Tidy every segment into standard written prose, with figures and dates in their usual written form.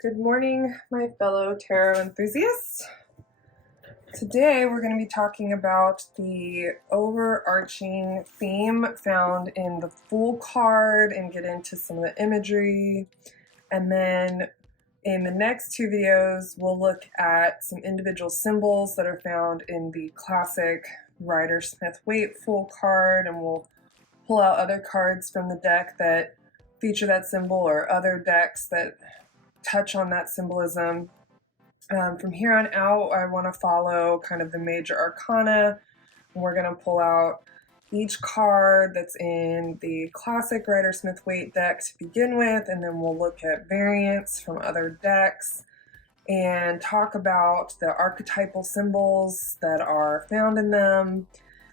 Good morning, my fellow tarot enthusiasts. Today we're going to be talking about the overarching theme found in the Fool card and get into some of the imagery. And then in the next two videos, we'll look at some individual symbols that are found in the classic Rider Smith-Waite Fool card, and we'll pull out other cards from the deck that feature that symbol or other decks that touch on that symbolism. From here on out, I want to follow kind of the major arcana, and we're going to pull out each card that's in the classic Rider Smith-Waite deck to begin with, and then we'll look at variants from other decks and talk about the archetypal symbols that are found in them.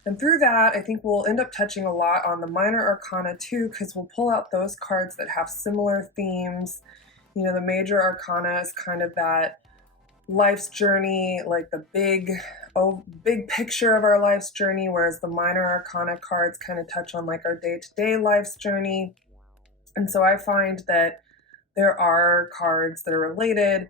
And through that, I think we'll end up touching a lot on the minor arcana too, because we'll pull out those cards that have similar themes. You know, the major arcana is kind of that life's journey, like the big picture of our life's journey, whereas the minor arcana cards kind of touch on like our day-to-day life's journey. And so I find that there are cards that are related.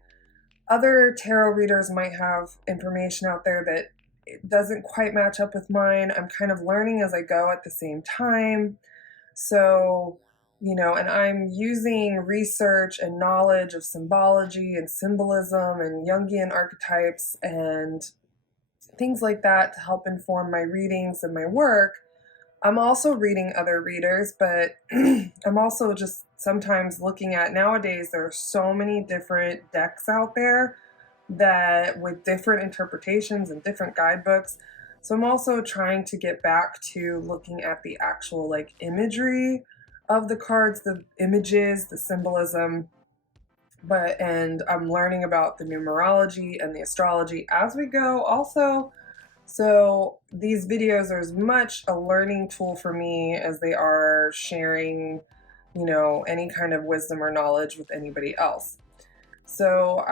Other tarot readers might have information out there that it doesn't quite match up with mine. I'm kind of learning as I go at the same time. So, you know, and I'm using research and knowledge of symbology and symbolism and Jungian archetypes and things like that to help inform my readings and my work. I'm also reading other readers, but I'm also just sometimes looking at, nowadays there are so many different decks out there that with different interpretations and different guidebooks. So I'm also trying to get back to looking at the actual like imagery of the cards, the images, the symbolism, and I'm learning about the numerology and the astrology as we go also. So these videos are as much a learning tool for me as they are sharing, you know, any kind of wisdom or knowledge with anybody else. So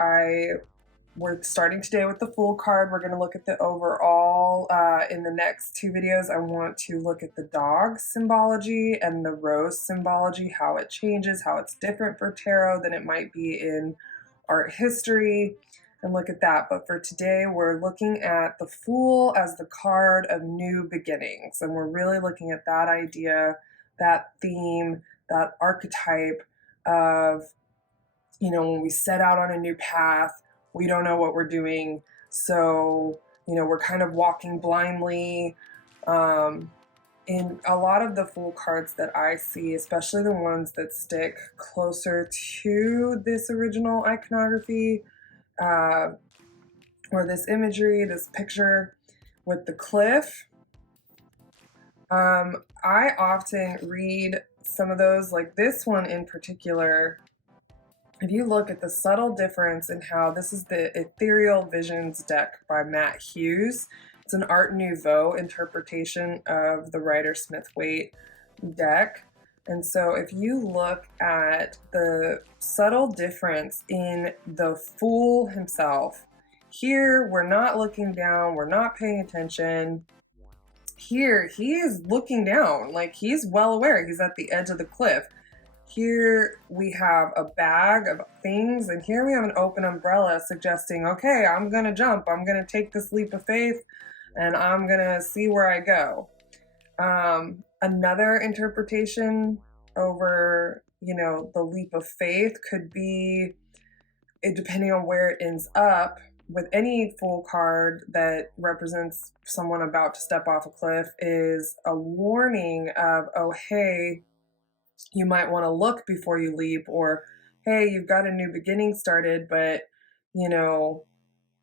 we're starting today with the Fool card. We're going to look at the overall. In the next two videos, I want to look at the dog symbology and the rose symbology, how it changes, how it's different for tarot than it might be in art history, and look at that. But for today, we're looking at the Fool as the card of new beginnings, and we're really looking at that idea, that theme, that archetype of, you know, when we set out on a new path, we don't know what we're doing, so, you know, we're kind of walking blindly. In a lot of the Fool cards that I see, especially the ones that stick closer to this original iconography, or this imagery, this picture with the cliff, I often read some of those, like this one in particular. If you look at the subtle difference in how this is the Ethereal Visions deck by Matt Hughes. It's an Art Nouveau interpretation of the Rider Smith-Waite deck. And so if you look at the subtle difference in the Fool himself, here we're not looking down, we're not paying attention. Here he is looking down, like he's well aware he's at the edge of the cliff. Here we have a bag of things, and here we have an open umbrella suggesting, okay, I'm going to jump. I'm going to take this leap of faith, and I'm going to see where I go. Another interpretation over, you know, the leap of faith could be, depending on where it ends up, with any Fool card that represents someone about to step off a cliff, is a warning of, oh, hey, you might want to look before you leap, or hey, you've got a new beginning started, but, you know,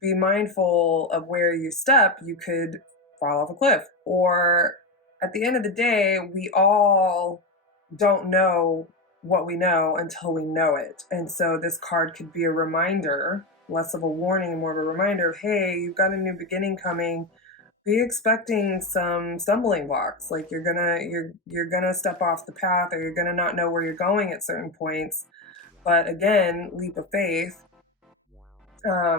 be mindful of where you step, you could fall off a cliff. Or at the end of the day, we all don't know what we know until we know it. And so this card could be a reminder, less of a warning, more of a reminder, hey, you've got a new beginning coming. Be expecting some stumbling blocks, like you're gonna step off the path, or you're gonna not know where you're going at certain points. But again, leap of faith.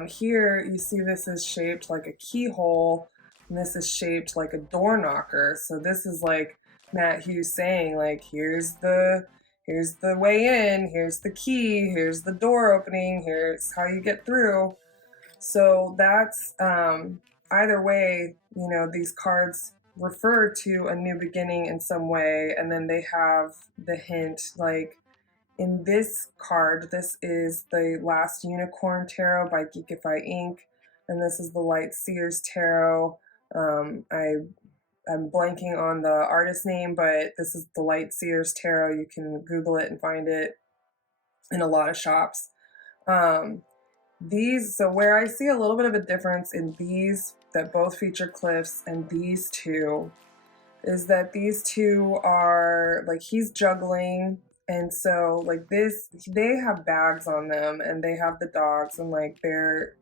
Here you see this is shaped like a keyhole, and this is shaped like a door knocker. So this is like Matt Hughes saying, like, here's the here's the way in, here's the key, here's the door opening, here's how you get through. So that's, either way, you know, these cards refer to a new beginning in some way, and then they have the hint, like in this card, this is the Last Unicorn Tarot by Geekify Inc., and this is the Light Seers Tarot. I'm blanking on the artist name, but this is the Light Seers Tarot. You can Google it and find it in a lot of shops. So where I see a little bit of a difference in these that both feature cliffs and these two is that these two are, like, he's juggling, and so, like, this, they have bags on them, and they have the dogs, and, like, they're,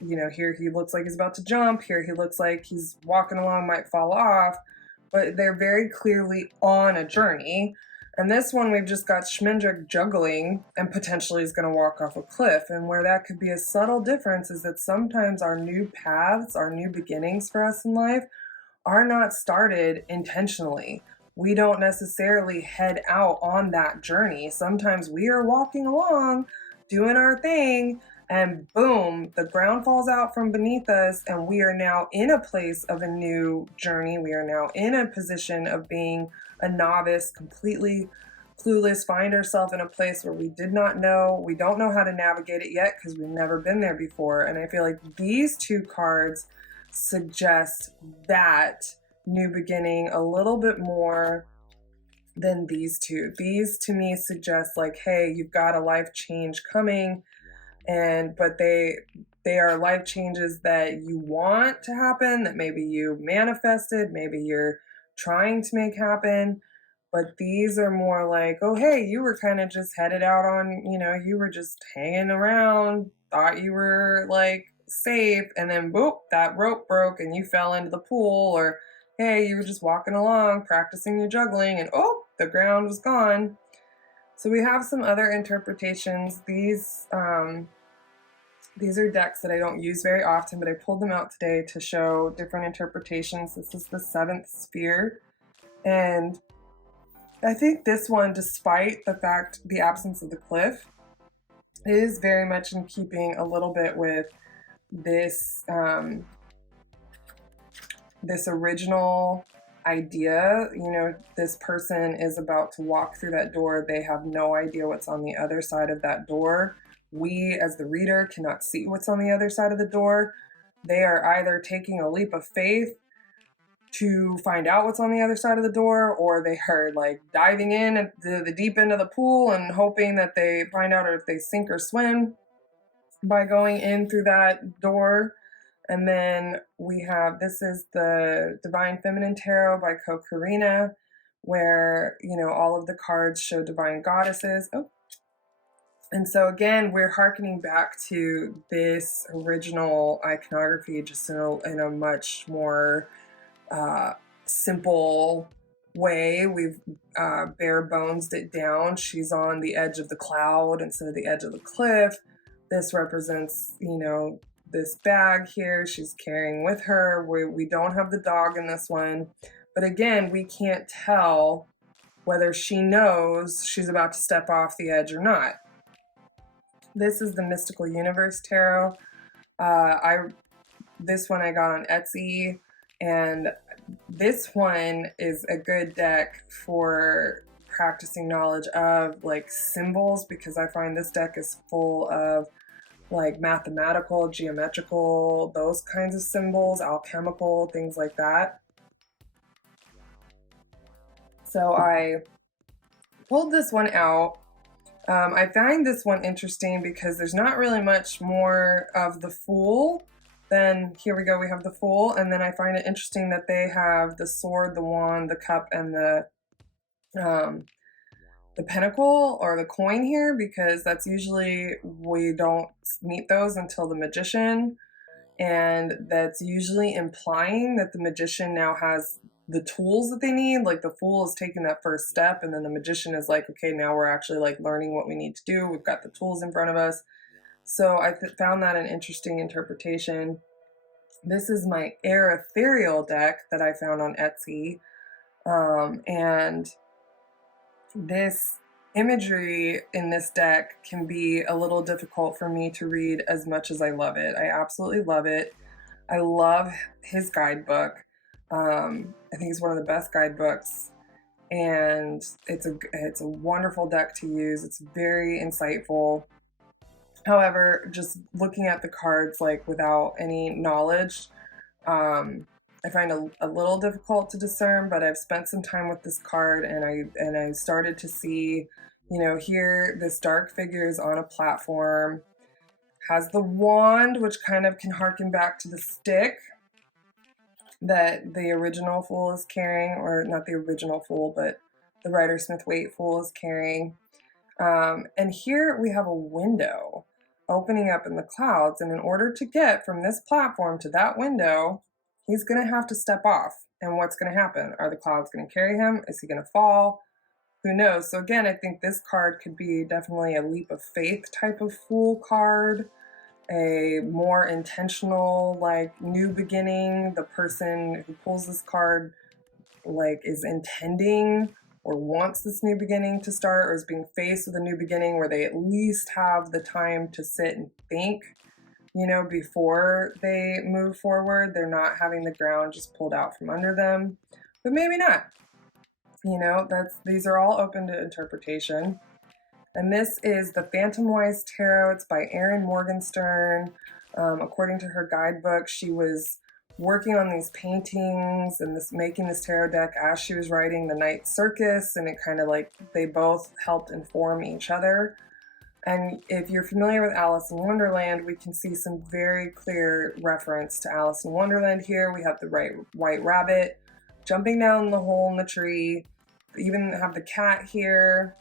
you know, here he looks like he's about to jump, here he looks like he's walking along, might fall off, but they're very clearly on a journey. And this one, we've just got Schmendrick juggling and potentially is going to walk off a cliff. And where that could be a subtle difference is that sometimes our new paths, our new beginnings for us in life are not started intentionally. We don't necessarily head out on that journey. Sometimes we are walking along, doing our thing, and boom, the ground falls out from beneath us, and we are now in a place of a new journey. We are now in a position of being a novice, completely clueless, find ourselves in a place where we did not know, we don't know how to navigate it yet because we've never been there before. And I feel like these two cards suggest that new beginning a little bit more than these two. These to me suggest, like, hey, you've got a life change coming, but they are life changes that you want to happen, that maybe you manifested, maybe you're trying to make happen. But these are more like, oh, hey, you were kind of just headed out on, you know, you were just hanging around, thought you were like safe, and then boop, that rope broke and you fell into the pool. Or hey, you were just walking along practicing your juggling and oh, the ground was gone. So we have some other interpretations. These are decks that I don't use very often, but I pulled them out today to show different interpretations. This is the 7th sphere, and I think this one, despite the absence of the cliff, is very much in keeping a little bit with this this original idea. You know, this person is about to walk through that door. They have no idea what's on the other side of that door. We, as the reader, cannot see what's on the other side of the door. They are either taking a leap of faith to find out what's on the other side of the door, or they are like diving in at the deep end of the pool and hoping that they find out if they sink or swim by going in through that door. And then we have, this is the Divine Feminine Tarot by Karina, where, you know, all of the cards show divine goddesses. Oh. And so again, we're hearkening back to this original iconography, just in a much more simple way. We've bare bonesed it down. She's on the edge of the cloud instead of the edge of the cliff. This represents, you know, this bag here she's carrying with her. We don't have the dog in this one, but again, we can't tell whether she knows she's about to step off the edge or not. This is the Mystical Universe Tarot. This one I got on Etsy, and this one is a good deck for practicing knowledge of like symbols, because I find this deck is full of like mathematical, geometrical, those kinds of symbols, alchemical, things like that. So I pulled this one out. I find this one interesting because there's not really much more of the Fool. Then here we go, we have the Fool, and then I find it interesting that they have the sword, the wand, the cup, and the pentacle or the coin here, because that's usually, we don't meet those until the Magician, and that's usually implying that the Magician now has the tools that they need. Like the Fool is taking that first step, and then the Magician is like, okay, now we're actually like learning what we need to do. We've got the tools in front of us. So I found that an interesting interpretation. This is my Erethereal deck that I found on Etsy. And this imagery in this deck can be a little difficult for me to read as much as I love it. I absolutely love it. I love his guidebook. I think it's one of the best guidebooks, and it's a wonderful deck to use. It's very insightful. However, just looking at the cards like without any knowledge, I find a little difficult to discern. But I've spent some time with this card, and I started to see, here this dark figure is on a platform, has the wand, which kind of can harken back to the stick that the original Fool is carrying, or not the original Fool, but the Rider Smith-Waite Fool is carrying. And here we have a window opening up in the clouds, and in order to get from this platform to that window, he's going to have to step off. And what's going to happen? Are the clouds going to carry him? Is he going to fall? Who knows? So again, I think this card could be definitely a leap of faith type of Fool card, a more intentional, like, new beginning. The person who pulls this card, like, is intending or wants this new beginning to start, or is being faced with a new beginning where they at least have the time to sit and think, before they move forward. They're not having the ground just pulled out from under them, but maybe not. These are all open to interpretation. And this is the Phantomwise Tarot. It's by Erin Morgenstern. According to her guidebook, she was working on these paintings and making this tarot deck as she was writing The Night Circus, and it kind of like they both helped inform each other. And if you're familiar with Alice in Wonderland, we can see some very clear reference to Alice in Wonderland here. We have the white rabbit jumping down the hole in the tree. We even have the cat here,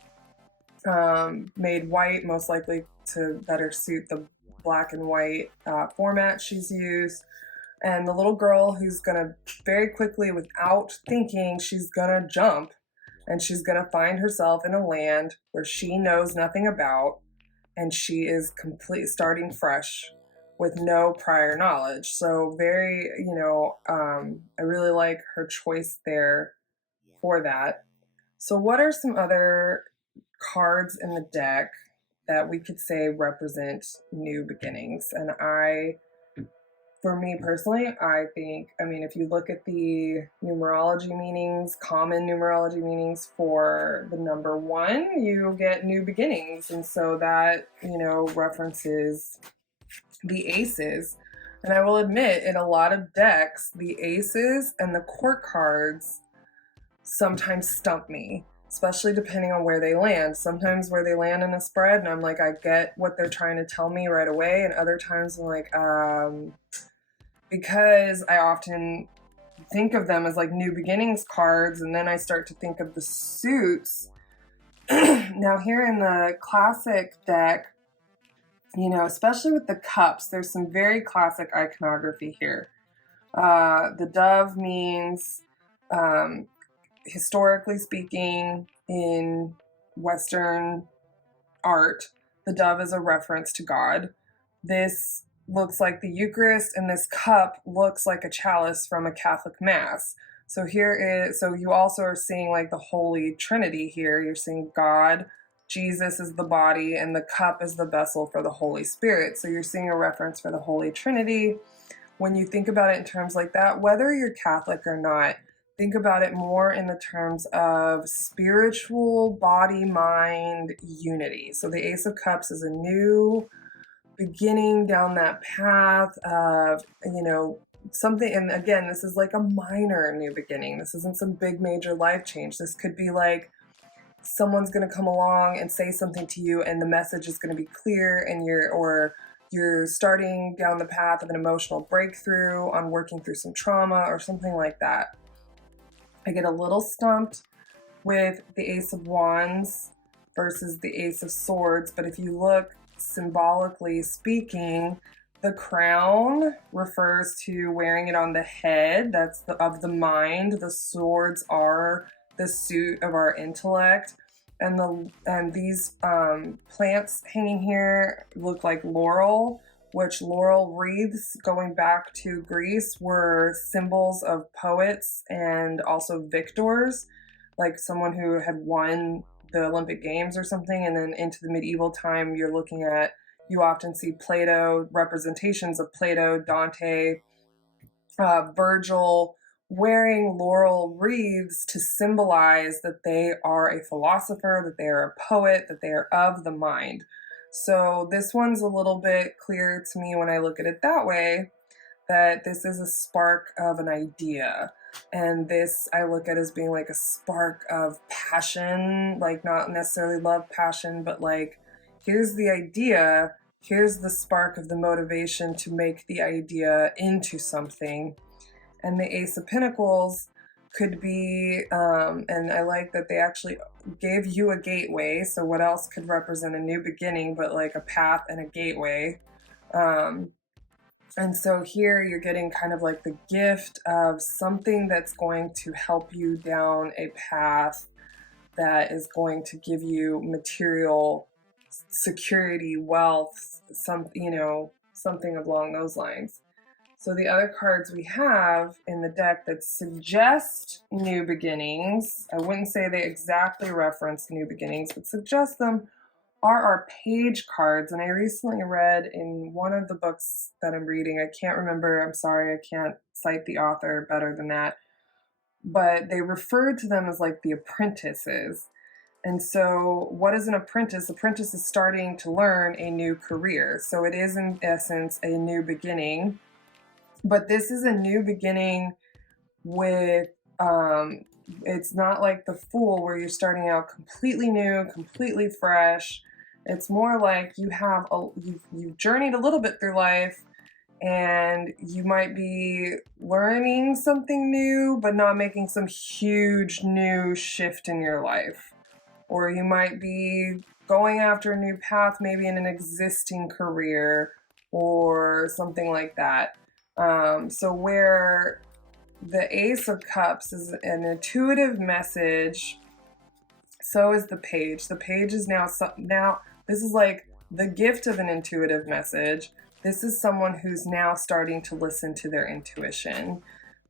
made white, most likely to better suit the black and white format she's used. And the little girl who's gonna very quickly, without thinking, she's gonna jump, and she's gonna find herself in a land where she knows nothing about, and she is starting fresh with no prior knowledge. So very, I really like her choice there for that. So what are some other cards in the deck that we could say represent new beginnings? And for me personally, I think, if you look at the numerology meanings, common numerology meanings for the number 1, you get new beginnings. And so that, references the aces. And I will admit, in a lot of decks, the aces and the court cards sometimes stump me, especially depending on where they land. Sometimes where they land in a spread, and I'm like, I get what they're trying to tell me right away. And other times I'm like, because I often think of them as like new beginnings cards, and then I start to think of the suits. Now here in the classic deck, especially with the cups, there's some very classic iconography here. The dove means, historically speaking, in Western art, the dove is a reference to God. This looks like the Eucharist, and this cup looks like a chalice from a Catholic Mass. So you also are seeing like the Holy Trinity here. You're seeing God, Jesus is the body, and the cup is the vessel for the Holy Spirit. So you're seeing a reference for the Holy Trinity. When you think about it in terms like that, whether you're Catholic or not, think about it more in the terms of spiritual body-mind unity. So the Ace of Cups is a new beginning down that path of, something. And again, this is like a minor new beginning. This isn't some big major life change. This could be like someone's going to come along and say something to you, and the message is going to be clear, and you're starting down the path of an emotional breakthrough on working through some trauma or something like that. I get a little stumped with the Ace of Wands versus the Ace of Swords, but if you look symbolically speaking, the crown refers to wearing it on the head. That's of the mind. The swords are the suit of our intellect. And these plants hanging here look like laurel, which laurel wreaths, going back to Greece, were symbols of poets and also victors, like someone who had won the Olympic Games or something, and then into the medieval time, you often see Plato, representations of Plato, Dante, Virgil, wearing laurel wreaths to symbolize that they are a philosopher, that they are a poet, that they are of the mind. So this one's a little bit clearer to me when I look at it that way, that this is a spark of an idea. And this I look at as being like a spark of passion, like not necessarily love passion, but like, here's the idea, here's the spark of the motivation to make the idea into something. And the Ace of Pentacles could be, and I like that they actually gave you a gateway. So what else could represent a new beginning, but like a path and a gateway. And so here you're getting kind of like the gift of something that's going to help you down a path that is going to give you material security, wealth, something along those lines. So the other cards we have in the deck that suggest new beginnings, I wouldn't say they exactly reference new beginnings, but suggest them, are our page cards. And I recently read in one of the books that I'm reading, I can't remember, I'm sorry, I can't cite the author better than that, but they referred to them as like the apprentices. And so what is an apprentice? Apprentice is starting to learn a new career. So it is in essence a new beginning, but this is a new beginning with, it's not like the Fool where you're starting out completely new, completely fresh. It's more like you've journeyed a little bit through life, and you might be learning something new, but not making some huge new shift in your life. Or you might be going after a new path, maybe in an existing career or something like that. So where the Ace of Cups is an intuitive message, so is the Page. The Page is now this is like the gift of an intuitive message. This is someone who's now starting to listen to their intuition.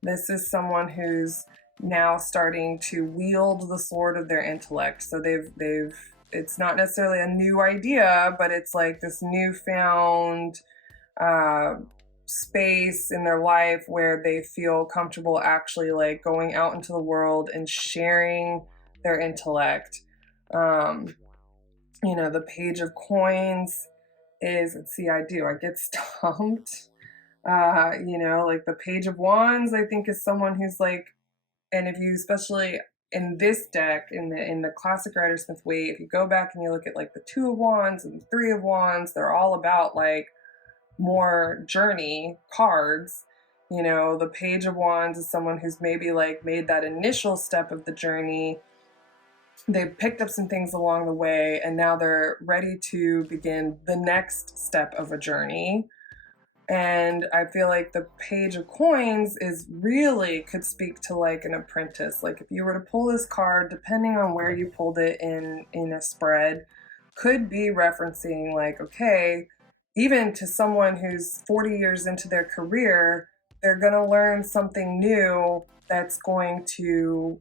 This is someone who's now starting to wield the sword of their intellect. So it's not necessarily a new idea, but it's like this newfound space in their life where they feel comfortable actually like going out into the world and sharing their intellect. The Page of Coins is, I get stumped. Like the Page of Wands, I think, is someone who's like, and if you, especially in this deck, in the classic Rider Smith-Waite, if you go back and you look at like the Two of Wands and the Three of Wands, they're all about like more journey cards. The Page of Wands is someone who's maybe like made that initial step of the journey. They've picked up some things along the way, and now they're ready to begin the next step of a journey. And I feel like the Page of Coins could speak to like an apprentice. Like if you were to pull this card, depending on where you pulled it in a spread, could be referencing like, okay, even to someone who's 40 years into their career, they're going to learn something new that's going to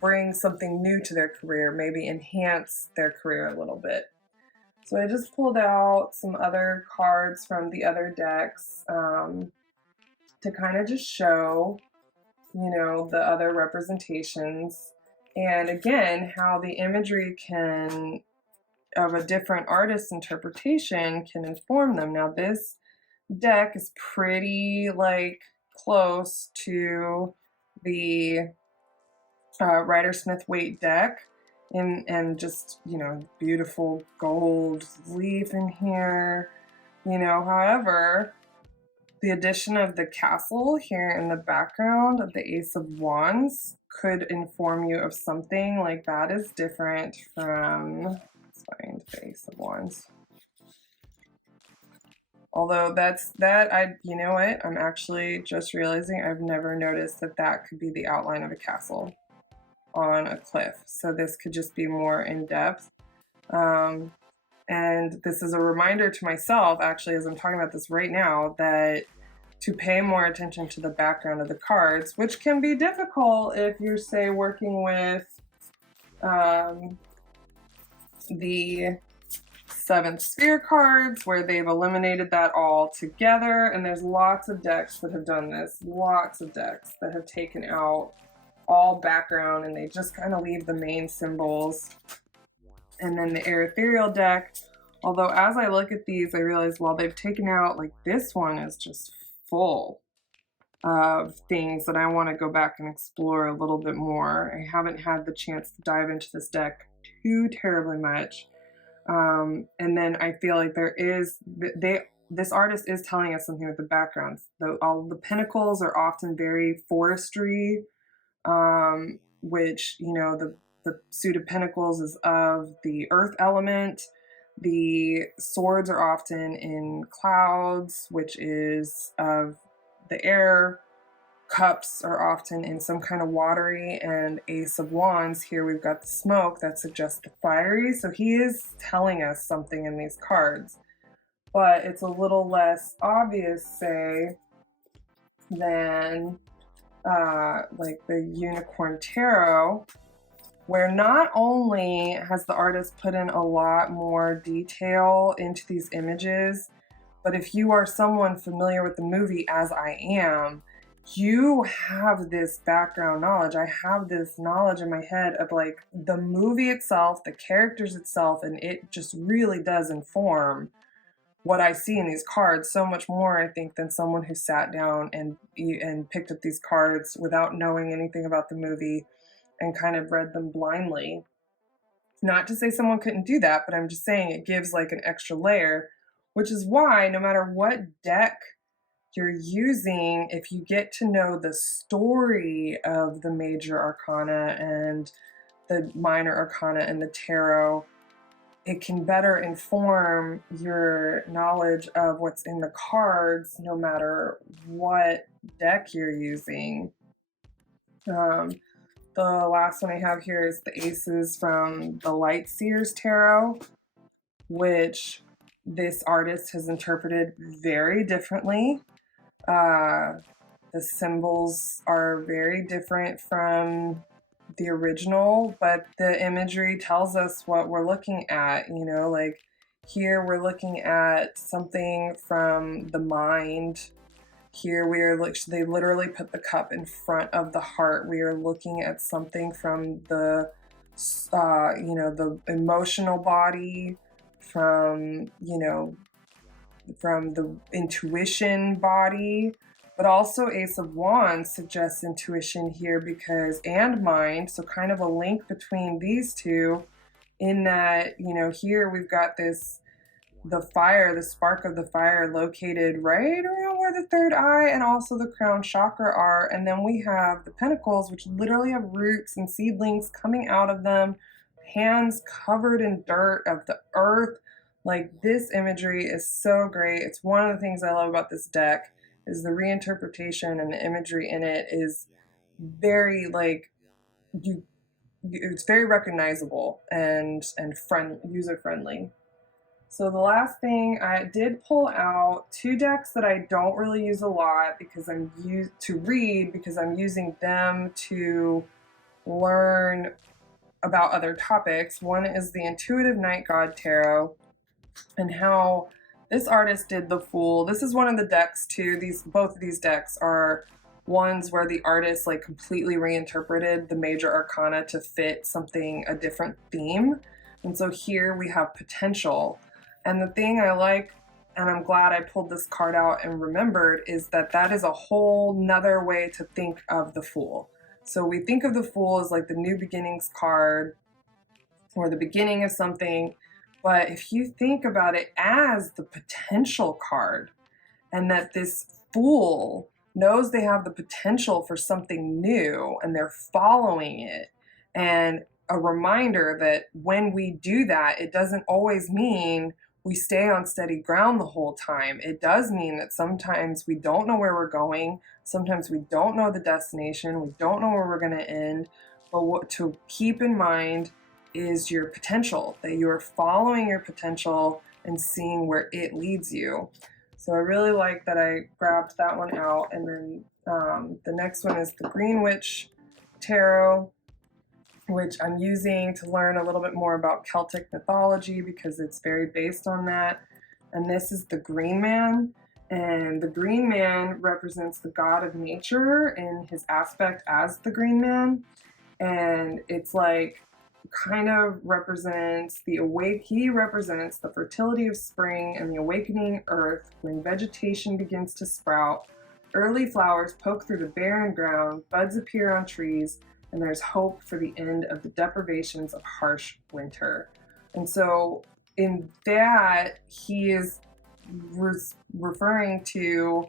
bring something new to their career, maybe enhance their career a little bit. So I just pulled out some other cards from the other decks to kind of just show, the other representations. And again, how the imagery of a different artist's interpretation can inform them. Now this deck is pretty like close to the Rider Smith-Waite Deck, and just, beautiful gold leaf in here, however, the addition of the castle here in the background of the Ace of Wands could inform you of something like that is different from, let's find the Ace of Wands. Although you know what, I'm actually just realizing I've never noticed that could be the outline of a castle on a cliff. So this could just be more in depth. And this is a reminder to myself, actually, as I'm talking about this right now, that to pay more attention to the background of the cards, which can be difficult if you're, say, working with the 7th sphere cards, where they've eliminated that all together. And there's lots of decks that have done this. Lots of decks that have taken out all background and they just kind of leave the main symbols. And then the Erethereal deck, although as I look at these, I realize, well, they've taken out, like, this one is just full of things that I want to go back and explore a little bit more. I haven't had the chance to dive into this deck too terribly much. And then I feel like this artist is telling us something with the backgrounds. All the pinnacles are often very forestry, which, you know, the suit of pentacles is of the earth element. The swords are often in clouds, which is of the air. Cups are often in some kind of watery, and Ace of Wands, here we've got the smoke that suggests the fiery. So he is telling us something in these cards, but it's a little less obvious, say, than like the Unicorn Tarot, where not only has the artist put in a lot more detail into these images, but if you are someone familiar with the movie, as I am, you have this background knowledge. I have this knowledge in my head of, like, the movie itself, the characters itself, and it just really does inform what I see in these cards so much more, I think, than someone who sat down and picked up these cards without knowing anything about the movie and kind of read them blindly. Not to say someone couldn't do that, but I'm just saying it gives, like, an extra layer, which is why no matter what deck you're using, if you get to know the story of the major arcana and the minor arcana and the tarot, it can better inform your knowledge of what's in the cards no matter what deck you're using. The last one I have here is the Aces from the Light Seers Tarot, which this artist has interpreted very differently. The symbols are very different from the original, but the imagery tells us what we're looking at. You know, like here we're looking at something from the mind. Here we are, they literally put the cup in front of the heart. We are looking at something from the, you know, the emotional body, from, you know, from the intuition body, but also Ace of Wands suggests intuition here because, and mind, so kind of a link between these two in that, you know, here we've got this, the fire, the spark of the fire located right around where the third eye and also the crown chakra are. And then we have the pentacles, which literally have roots and seedlings coming out of them, hands covered in dirt of the earth. Like, this imagery is so great. It's one of the things I love about this deck is the reinterpretation, and the imagery in it is very, like, it's very recognizable and user friendly. So the last thing, I did pull out two decks that I don't really use a lot because I'm using them to learn about other topics. One is the Intuitive Night God Tarot, and how this artist did the Fool. This is one of the decks too. Both of these decks are ones where the artist, like, completely reinterpreted the major arcana to fit a different theme. And so here we have potential. And the thing I like, and I'm glad I pulled this card out and remembered, is that is a whole nother way to think of the Fool. So we think of the Fool as like the new beginnings card or the beginning of something. But if you think about it as the potential card, and that this Fool knows they have the potential for something new and they're following it, and a reminder that when we do that, it doesn't always mean we stay on steady ground the whole time. It does mean that sometimes we don't know where we're going. Sometimes we don't know the destination. We don't know where we're going to end. But what to keep in mind is your potential, that you are following your potential and seeing where it leads you. So I really like that I grabbed that one out. And then the next one is the Green Witch Tarot. which I'm using to learn a little bit more about Celtic mythology because it's very based on that. And this is the Green Man. And the Green Man represents the god of nature in his aspect as the Green Man. And it's like kind of represents he represents the fertility of spring and the awakening earth when vegetation begins to sprout. Early flowers poke through the barren ground, buds appear on trees, and there's hope for the end of the deprivations of harsh winter. And so in that, he is referring to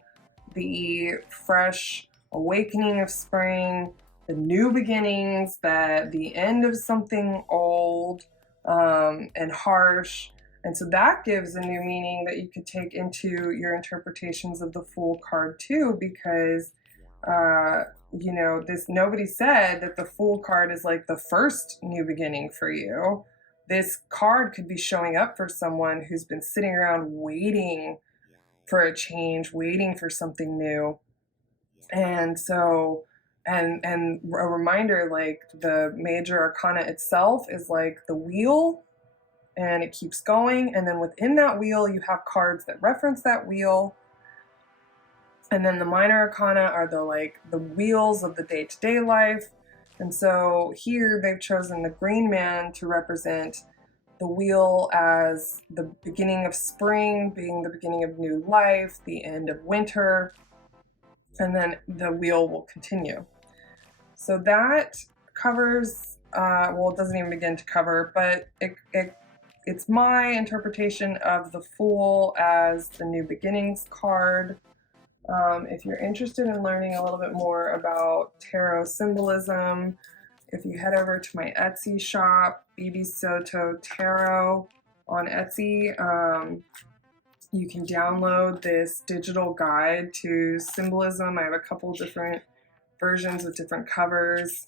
the fresh awakening of spring, the new beginnings, that the end of something old and harsh. And so that gives a new meaning that you could take into your interpretations of the Fool card too, because you know, nobody said that the Fool card is like the first new beginning for you. This card could be showing up for someone who's been sitting around waiting for a change, waiting for something new. And so, and a reminder, like the major arcana itself is like the wheel, and it keeps going. And then within that wheel, you have cards that reference that wheel. And then the minor arcana are the wheels of the day-to-day life. And so here they've chosen the Green Man to represent the wheel as the beginning of spring, being the beginning of new life, the end of winter, and then the wheel will continue. So that covers, well, it doesn't even begin to cover, but it's my interpretation of the Fool as the New Beginnings card. If you're interested in learning a little bit more about tarot symbolism, if you head over to my Etsy shop, BB Soto Tarot on Etsy, you can download this digital guide to symbolism. I have a couple different versions with different covers,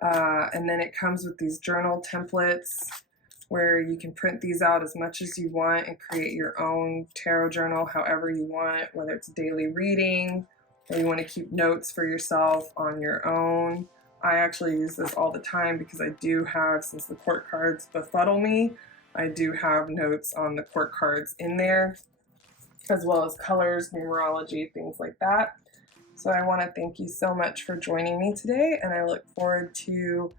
and then it comes with these journal templates where you can print these out as much as you want and create your own tarot journal however you want, whether it's daily reading or you want to keep notes for yourself on your own. I actually use this all the time because I do have, since the court cards befuddle me, I do have notes on the court cards in there, as well as colors, numerology, things like that. So I want to thank you so much for joining me today, and I look forward to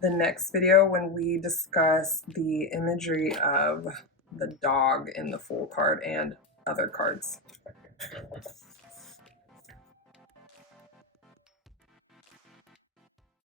the next video when we discuss the imagery of the dog in the Fool card and other cards.